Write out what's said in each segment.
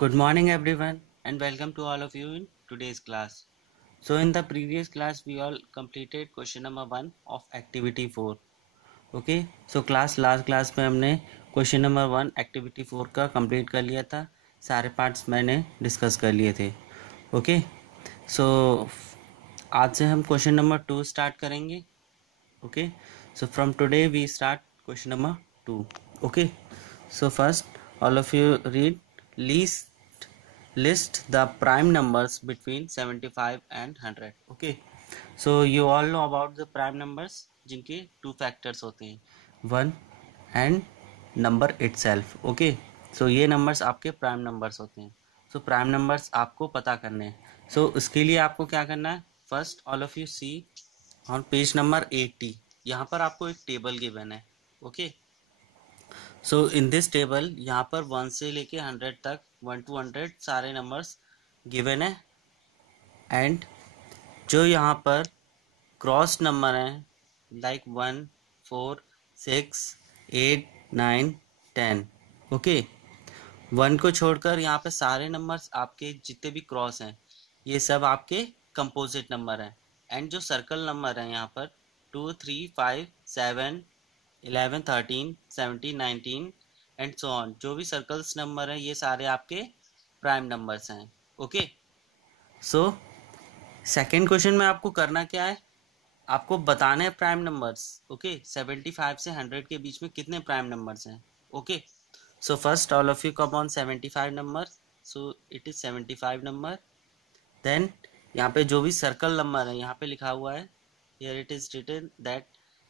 Good morning everyone and welcome to all of you in today's class. So in the previous class we all completed question number 1 of activity 4. Okay, so last class में हमने question number 1 activity 4 का complete कर लिया था. सारे parts मैंने discuss कर लिए थे. ओके, सो आज से हम क्वेश्चन नंबर 2 स्टार्ट करेंगे. Okay, so from today we start question number 2. Okay, so first all of you read list the prime numbers between 75 and 100. Okay, so you all know about the prime numbers जिनके two factors होते हैं, 1 and number itself. Okay, so ये numbers आपके prime numbers होते हैं. So prime numbers आपको पता करने हैं. सो उसके लिए आपको क्या करना है, first all of you see on page number 80. यहाँ पर आपको एक टेबल गिवन है. Okay, so in this table यहाँ पर 1 से लेके 100 तक 1 to 100 सारे नंबर्स गिवन है. एंड जो यहाँ पर क्रॉस नंबर हैं लाइक 1, 4, 6, 8, 9, 10. ओके, 1 को छोड़कर यहाँ पे सारे नंबर्स आपके जितने भी क्रॉस हैं ये सब आपके कंपोजिट नंबर हैं. एंड जो सर्कल नंबर हैं यहाँ पर 2, 3, 5, 7, 11, 13, 17, 19 एंड सो ऑन, जो भी सर्कल्स नंबर हैं ये सारे आपके प्राइम नंबर्स हैं. ओके, सो सेकेंड क्वेश्चन में आपको करना क्या है, आपको बताने हैं प्राइम नंबर्स. ओके, 75 से 100 के बीच में कितने प्राइम नंबर्स हैं. Okay, so first all of you come on 75 number. So it is 75 number. Then यहाँ पे जो भी सर्कल नंबर है यहाँ पे लिखा हुआ है, here it is written that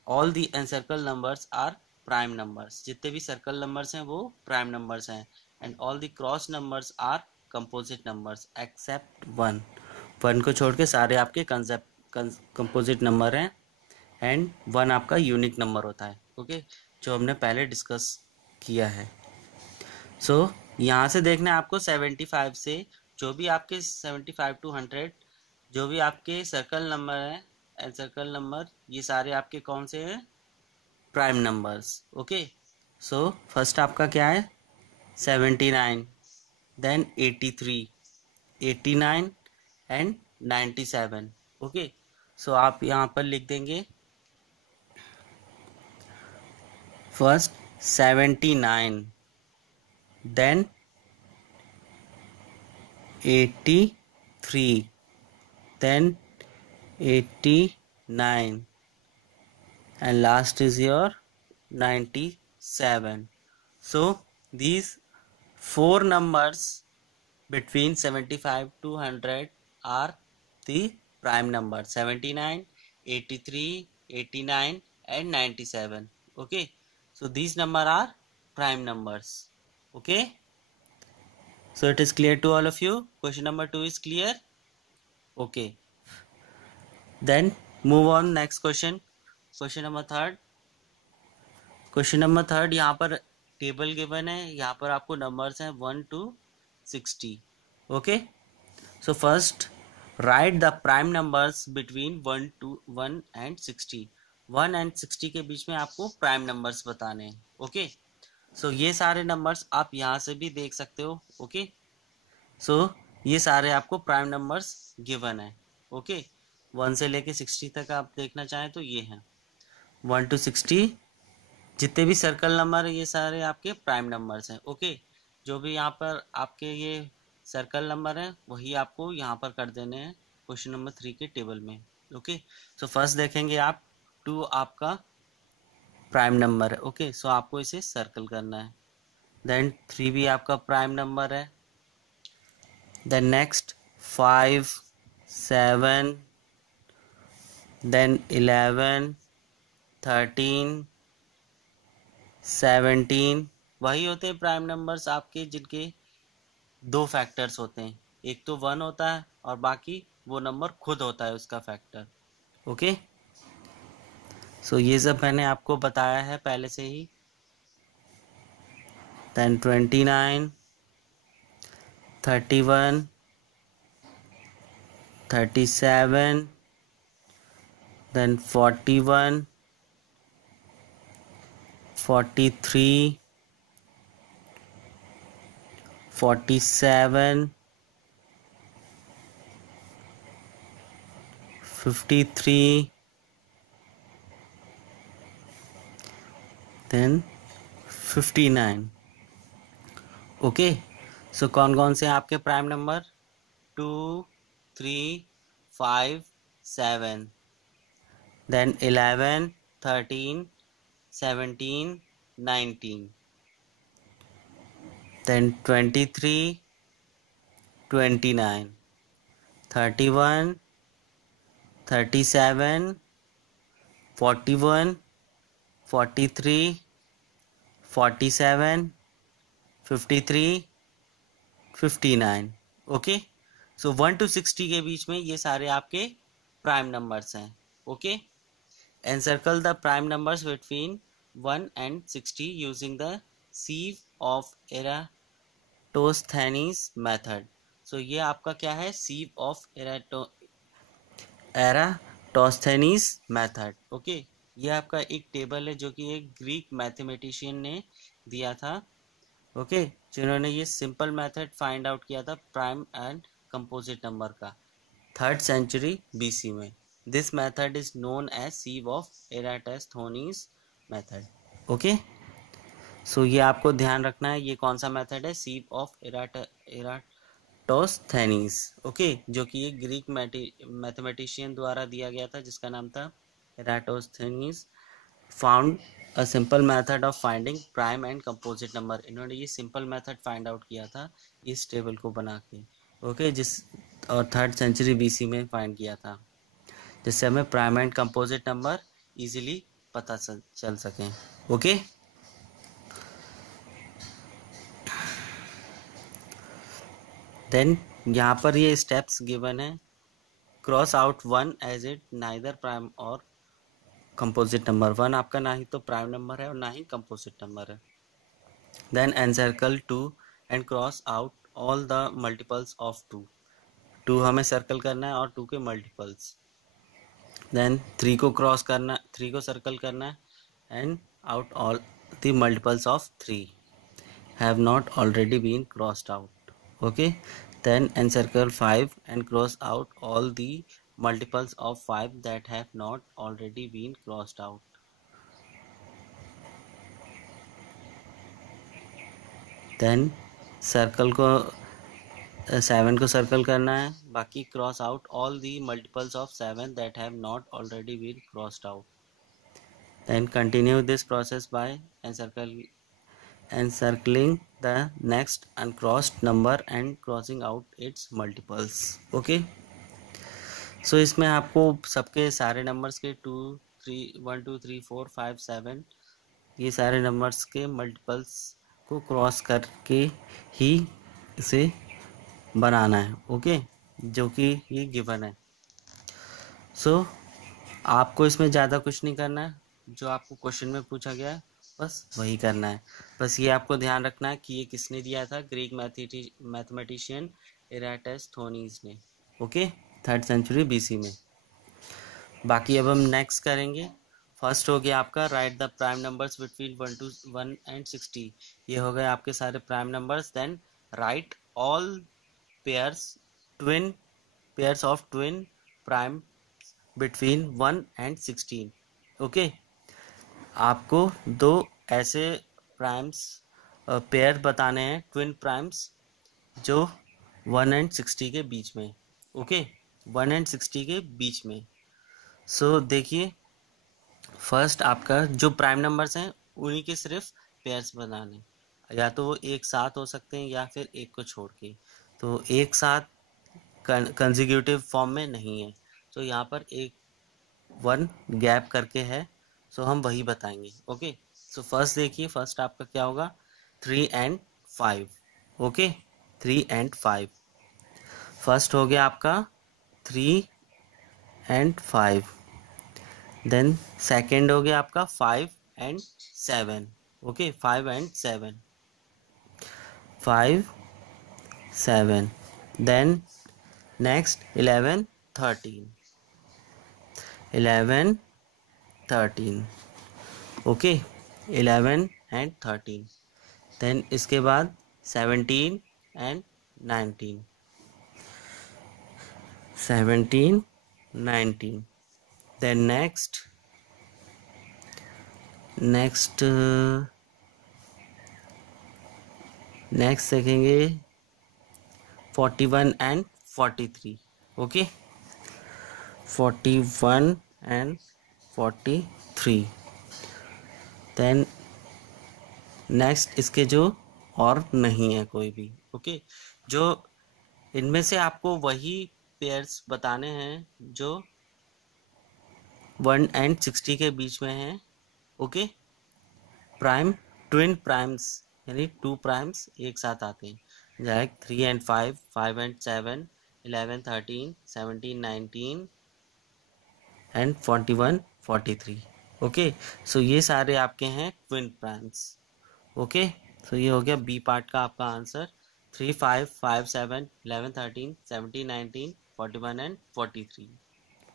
all the encircle numbers are prime numbers. जितने भी सर्कल नंबर्स हैं वो प्राइम नंबर्स हैं. And all the cross numbers are composite numbers except 1. 1 को छोड़ के सारे आपके कंपोजिट नंबर हैं. एंड 1 आपका यूनिक नंबर होता है. ओके, जो हमने पहले डिस्कस किया है. सो यहाँ से देखना है आपको 75 से जो भी आपके 75 to 100 जो भी आपके सर्कल नंबर हैं एंड सर्कल नंबर ये सारे आपके कौन से हैं, prime numbers. Okay, so first आपका क्या है 79, देन 83, 89 एंड 97. ओके, सो आप यहाँ पर लिख देंगे first 79, then 83, then 89 and last is your 97. So these four numbers between 75 to 100 are the prime numbers: 79, 83, 89 and 97. Okay, so these numbers are prime numbers. Okay, so it is clear to all of you. Question number 2 is clear. Okay, then move on next question. Question number 3. Question number 3 यहाँ पर table given है. यहाँ पर आपको numbers हैं 1 to 60. Okay, so first right the prime numbers between 1 and 60. 1 and 60 के बीच में आपको प्राइम नंबर्स बताने हैं. ओके, सो ये सारे नंबर्स आप यहाँ से भी देख सकते हो. ओके, सो ये सारे आपको प्राइम नंबर्स गिवन है. ओके, 1 से लेके 60 तक आप देखना चाहें तो ये हैं 1 to 60. जितने भी सर्कल नंबर है ये सारे आपके प्राइम नंबर्स हैं. ओके, जो भी यहाँ पर आपके ये सर्कल नंबर हैं वही आपको यहाँ पर कर देने हैं क्वेश्चन नंबर 3 के टेबल में. ओके, सो फर्स्ट देखेंगे आप 2 आपका प्राइम नंबर है. ओके, सो आपको इसे सर्कल करना है. देन 3 भी आपका प्राइम नंबर है. देन नेक्स्ट 5, 7, देन 11, 13, 17 वही होते हैं प्राइम नंबर्स आपके जिनके 2 फैक्टर्स होते हैं. एक तो 1 होता है और बाकी वो नंबर खुद होता है उसका फैक्टर. ओके, सो ये सब मैंने आपको बताया है पहले से ही. Then 29, 31, 37, then 41, 43, 47, 53, then 59. Okay, so कौन कौन से आपके prime number? 2, 3, 5, 7, then 11, 13, 17, 19, then 23, 29, 31, 37, 41, 43, 47, 53, 59. Okay, so 1 to 60 के बीच में ये सारे आपके प्राइम नंबर्स हैं. Okay, encircle the prime numbers between 1 and 60 using the sieve of Eratosthenes method. So ये आपका क्या है? sieve of Eratosthenes method. Okay, ये आपका एक टेबल है जो कि एक ग्रीक मैथमेटिशियन ने दिया था. ओके, जिन्होंने ये सिंपल मेथड फाइंड आउट किया था प्राइम एंड कंपोजिट नंबर का 3rd century BC में. This method is known as sieve of Eratosthenes method. Okay, so ये आपको ध्यान रखना है, ये कौन सा मेथड है? sieve of Eratosthenes. ओके, जो कि एक ग्रीक मैथमेटिशियन द्वारा दिया गया था जिसका नाम था Eratosthenes. Found a simple method of finding prime and composite number. इन्होंने ये सिंपल मेथड फाइंड आउट किया था इस टेबल को बना के. ओके, जिस और 3rd century BC में फाइंड किया था, जिससे हमें prime and composite number easily पता चल सकें. ओके, देन यहाँ पर ये स्टेप्स गिवन है. Cross out 1 as it neither prime और कंपोजिट नंबर. 1 आपका ना ही तो प्राइम नंबर है और ना ही कंपोजिट नंबर है. Then encircle 2 and cross out all the multiples of 2. 2 हमें सर्कल करना है और 2 के मल्टीपल्स. देन 3 को क्रॉस करना, 3 को सर्कल करना है and out all the multiples of 3 have not already been crossed out. Okay, then encircle 5 and cross out all the multiples of 5 that have not already been crossed out. Then circle को 7 को circle करना है, बाकी cross out all the multiples of 7 that have not already been crossed out. Then continue this process by encircling the next uncrossed number and crossing out its multiples. Okay, so इसमें आपको सबके सारे numbers के 2, 3, 1, 2, 3, 4, 5, 7 ये सारे numbers के multiples को cross करके ही इसे बनाना है. ओके, जो कि ये गिवन है. सो आपको इसमें ज़्यादा कुछ नहीं करना है, जो आपको क्वेश्चन में पूछा गया है बस वही करना है. बस ये आपको ध्यान रखना है कि ये किसने दिया था? ग्रीक मैथमेटिशियन एराटोस्थेनीज ने. ओके, 3rd century BC में. बाकी अब हम नेक्स्ट करेंगे. फर्स्ट हो गया आपका right the prime numbers between 1 and 60. ये हो गए आपके सारे prime numbers. Then write all pairs of twin prime between 1 and 16. Okay, आपको 2 ऐसे प्राइम्स पेयर बताने हैं, ट्विन प्राइम्स, जो 1 and 60 के बीच में. ओके, 1 and 60 के बीच में. सो देखिए, फर्स्ट आपका जो प्राइम नंबर्स हैं उन्हीं के सिर्फ पेयर्स बनाने, या तो वो एक साथ हो सकते हैं या फिर एक को छोड़ के. तो एक साथ कंसेक्यूटिव फॉर्म में नहीं है, तो यहाँ पर एक 1 गैप करके है, सो हम वही बताएंगे. ओके, सो फर्स्ट देखिए, फर्स्ट आपका क्या होगा? 3 and 5. Okay, 3 and 5. फर्स्ट हो गया आपका 3 and 5. देन सेकेंड हो गया आपका 5 and 7. Okay, 5 and 7, 5, 7. Then next 11, 13, 11, 13. Okay, 11 and 13. Then इसके बाद 17 and 19. 17, 19. Then next देखेंगे 41 and 43. Okay, 41 and 43. Then next इसके जो और नहीं है कोई भी. ओके, जो इनमें से आपको वही पेयर्स बताने हैं जो 1 and 60 के बीच में हैं. ओके, प्राइम ट्विन प्राइम्स यानी 2 प्राइम्स एक साथ आते हैं, like 3 and 5, 5 and 7, 11, 13, 17, 19 and 41, 43. Okay, so ये सारे आपके हैं ट्विन प्राइम्स. ओके, सो ये हो गया बी पार्ट का आपका आंसर. 3, 5, 5, 7, 11, 13, 17, 19, 41 एंड 43.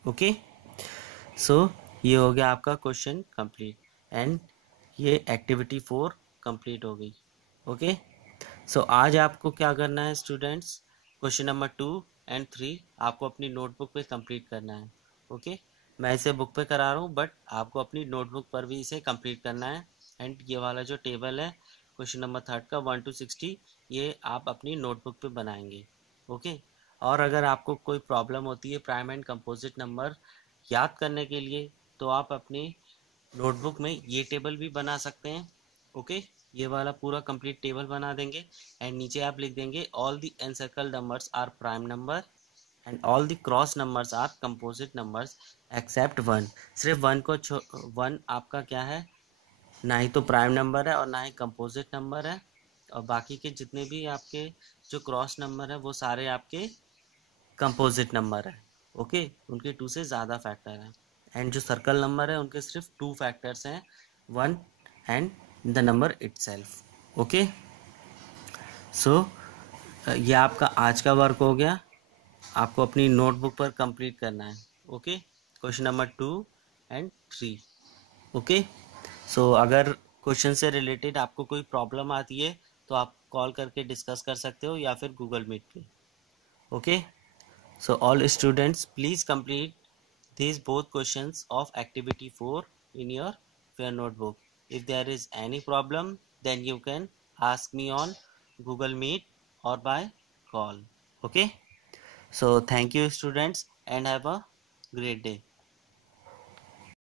ओके, सो ये हो गया आपका क्वेश्चन कंप्लीट एंड ये एक्टिविटी 4 कंप्लीट हो गई. ओके, सो आज आपको क्या करना है स्टूडेंट्स, क्वेश्चन नंबर 2 and 3 आपको अपनी नोटबुक पे कंप्लीट करना है. ओके, मैं इसे बुक पे करा रहा हूँ बट आपको अपनी नोटबुक पर भी इसे कंप्लीट करना है. एंड ये वाला जो टेबल है क्वेश्चन नंबर 3 का 1 to 60 ये आप अपनी नोटबुक पे बनाएंगे. ओके, और अगर आपको कोई प्रॉब्लम होती है प्राइम एंड कंपोजिट नंबर याद करने के लिए तो आप अपनी नोटबुक में ये टेबल भी बना सकते हैं. ओके, ये वाला पूरा कंप्लीट टेबल बना देंगे एंड नीचे आप लिख देंगे all the encircle numbers are prime number and all the cross numbers are composite numbers except 1. सिर्फ 1 आपका क्या है, ना ही तो प्राइम नंबर है और ना ही कंपोजिट नंबर है, और बाकी के जितने भी आपके जो क्रॉस नंबर है वो सारे आपके कंपोजिट नंबर है. ओके, उनके 2 से ज़्यादा फैक्टर है एंड जो सर्कल नंबर है उनके सिर्फ 2 फैक्टर्स हैं, 1 and the number itself. Okay, so ये आपका आज का वर्क हो गया, आपको अपनी नोटबुक पर कंप्लीट करना है. Okay, question number 2 and 3. Okay, so अगर क्वेश्चन से रिलेटेड आपको कोई प्रॉब्लम आती है तो आप कॉल करके डिस्कस कर सकते हो या फिर गूगल मीट पे. Okay, so all students please complete these both questions of activity 4 in your fair notebook. If there is any problem then you can ask me on Google Meet or by call. Okay, so thank you students and have a great day.